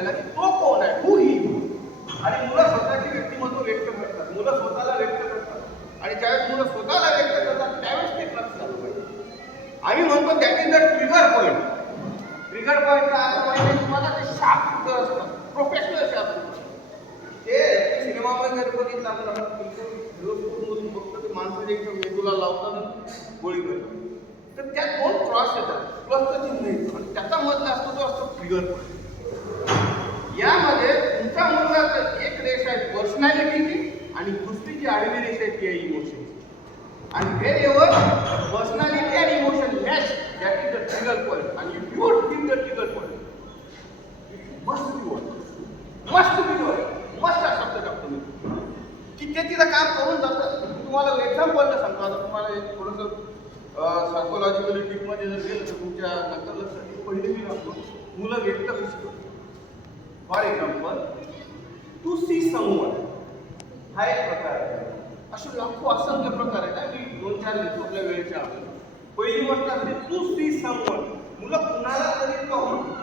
आपल्याला की तो कोण आहे, हू ही. आणि मुलं स्वतःची व्यक्तिमत्व व्यक्त करतात, मुलं स्वतःला व्यक्त करतात. आणि ज्यावेळेस मुलं स्वतःला व्यक्त करतात त्यावेळेस ते क्लच चालू पाहिजे. आम्ही म्हणतो that is the trigger point. Trigger पॉईंटचा अर्थ माहिती तुम्हाला ते शाप असतं, प्रोफेशनल शाप. ते सिनेमामध्ये जर बघितलं आपण बघतो ते माणसं जे मेंदूला लावतात गोळी करतात, तर त्यात दोन क्रॉस येतात, प्लसचं चिन्ह येतं आणि त्याचा मधला असतो तो असतो ट्रिगर पॉईंट. यामध्ये तुमचा मुलगा तर एक रेष आहे पर्सनॅलिटीची आणि दुसरी जी आडवी रेष आहे ती आहे इमोशन. आणि व्हेरेवर पर्सनॅलिटी आणि emotion match, that is the trigger point. आणि if you give the trigger point must be one, must be one, must हा शब्द टाकतो मी की ते तिथं काम करून जातं. तुम्हाला एक्झाम्पलला सांगतो. आता तुम्हाला एक थोडंसं सायकोलॉजिकली डीपमध्ये जर गेलं तर तुमच्या नंतर लक्षात पहिले मी लागतो मुलं व्यक्त कशी करतो. For example to see someone हा एक प्रकार आहे. असे लाखो असंख्य प्रकार आहेत. मी 2-4 आपल्या वेळेच्या. पहिली गोष्ट असते टू सी समवन. मुलं कुणाला तरी पाहून